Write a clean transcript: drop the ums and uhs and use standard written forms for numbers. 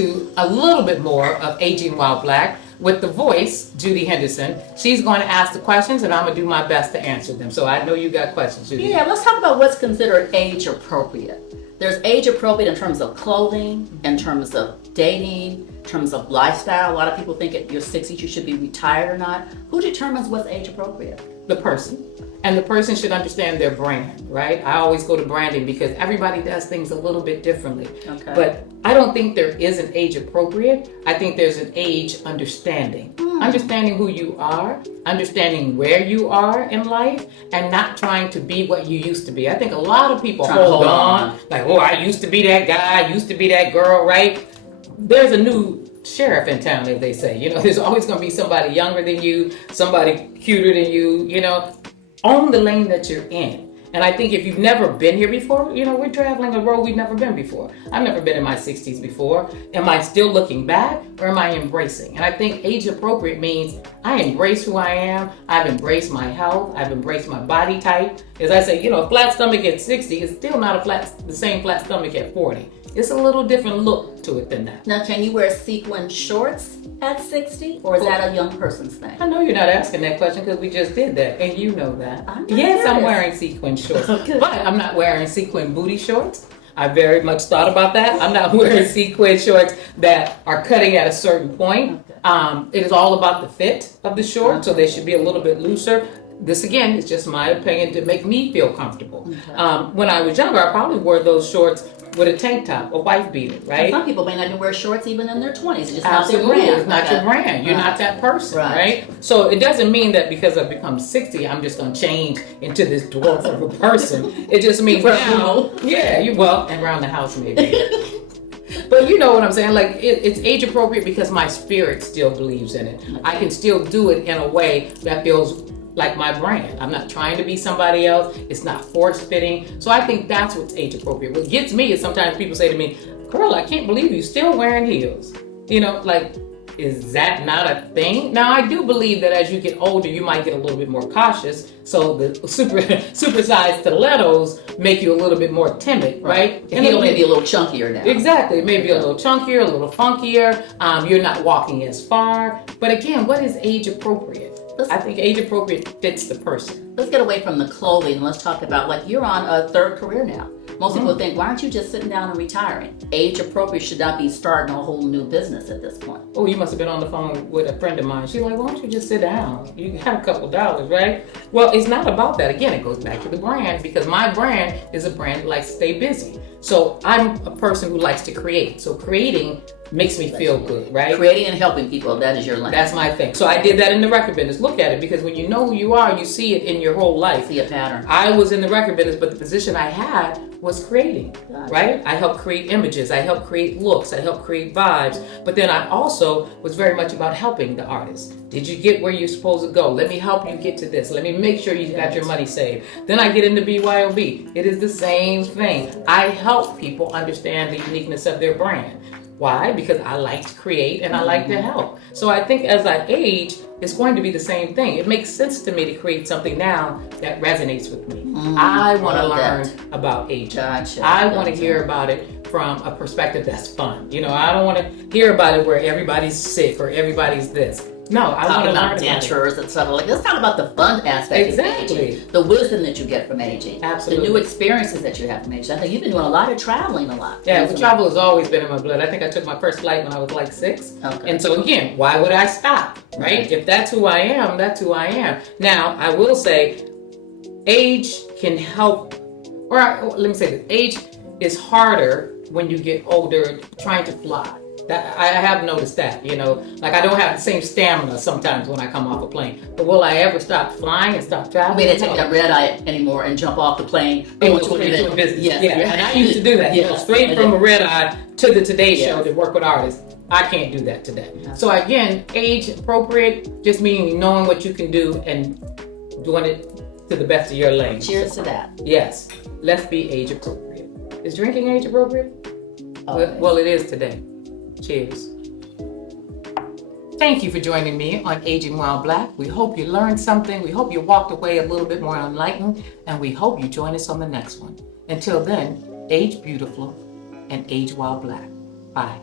to a little bit more of Aging While Black with the voice, Judy Henderson. She's going to ask the questions, and I'm going to do my best to answer them. So I know you got questions, Judy. Yeah, let's talk about what's considered age appropriate. There's age appropriate in terms of clothing, in terms of dating, in terms of lifestyle. A lot of people think at your 60s you should be retired or not. Who determines what's age appropriate? The person. And the person should understand their brand, right? I always go to branding because everybody does things a little bit differently. Okay. But I don't think there is an age appropriate. I think there's an age understanding. Understanding who you are, understanding where you are in life, and not trying to be what you used to be. I think a lot of people hold on, like, oh, I used to be that guy, I used to be that girl, right? There's a new sheriff in town, as they say. You know, there's always going to be somebody younger than you, somebody cuter than you, you know. Own the lane that you're in. And I think if you've never been here before, you know, we're traveling a road we've never been before. I've never been in my 60s before. Am I still looking back, or am I embracing? And I think age appropriate means I embrace who I am. I've embraced my health. I've embraced my body type. As I say, you know, a flat stomach at 60 is still not the same flat stomach at 40. It's a little different look to it than that. Now, can you wear sequin shorts at 60, or is that a young person's thing? I know you're not asking that question because we just did that, and you know that. Yes, I'm wearing sequin shorts, but I'm not wearing sequin booty shorts. I very much thought about that. I'm not wearing sequin shorts that are cutting at a certain point. It is all about the fit of the short, so they should be a little bit looser. This, again, is just my opinion to make me feel comfortable. When I was younger, I probably wore those shorts with a tank top, a wife beater, right? Some people may not even wear shorts even in their 20s. It's just Absolutely. not their brand. It's not your brand. You're not that person, right? So it doesn't mean that because I've become 60, I'm just going to change into this dwarf of a person. It just means now, and around the house maybe. But you know what I'm saying? Like, it's age appropriate because my spirit still believes in it. I can still do it in a way that feels like my brand. I'm not trying to be somebody else. It's not force fitting. So I think that's what's age appropriate. What gets me is sometimes people say to me, "Girl, I can't believe you're still wearing heels." You know, like, is that not a thing? Now, I do believe that as you get older, you might get a little bit more cautious. So the supersized stilettos make you a little bit more timid, right? And it may be a little chunkier now. Exactly. It may be a little chunkier, a little funkier. You're not walking as far. But again, what is age appropriate? I think age appropriate fits the person. Let's get away from the clothing and let's talk about, like, you're on a third career now. Most people think, why aren't you just sitting down and retiring? Age appropriate should not be starting a whole new business at this point. Oh, you must have been on the phone with a friend of mine. She's like, why don't you just sit down? You got a couple dollars, right? Well, it's not about that. Again, it goes back to the brand, because my brand is a brand that likes to stay busy. So I'm a person who likes to create. So creating makes me feel good, right? Creating and helping people, that is your lane. That's my thing. So I did that in the record business. Look at it, because when you know who you are, you see it in your whole life. See a pattern. I was in the record business, but the position I had was creating, right? I helped create images, I helped create looks, I helped create vibes, but then I also was very much about helping the artist. Did you get where you're supposed to go? Let me help you get to this. Let me make sure you got your money saved. Then I get into BYOB. It is the same thing. I help people understand the uniqueness of their brand. Why? Because I like to create and I like to help. So I think as I age, it's going to be the same thing. It makes sense to me to create something now that resonates with me. I want to learn about aging. I want to hear about it from a perspective that's fun. You know, I don't want to hear about it where everybody's sick or everybody's this. No, I want to learn about dentures and stuff like that. Let's talk about the fun aspect of aging. The wisdom that you get from aging. Absolutely. The new experiences that you have from aging. I think you've been doing a lot of traveling a lot. Yeah, the travel has always been in my blood. I think I took my first flight when I was like 6. Okay. And so again, why would I stop, right? If that's who I am, that's who I am. Now, I will say age can help, or let me say this, age is harder when you get older trying to fly. I have noticed that, you know, like I don't have the same stamina sometimes when I come off a plane. But will I ever stop flying and stop traveling? I mean, they take that red eye anymore and jump off the plane. Go to a business. Yeah. And I used to do that. Go straight from a red eye to the Today Show to work with artists. I can't do that today. So again, age appropriate just meaning knowing what you can do and doing it to the best of your lane. Cheers to that. Yes. Let's be age appropriate. Is drinking age appropriate? Well, it is today. Cheers. Thank you for joining me on Aging While Black. We hope you learned something. We hope you walked away a little bit more enlightened. And we hope you join us on the next one. Until then, age beautiful and age while black. Bye.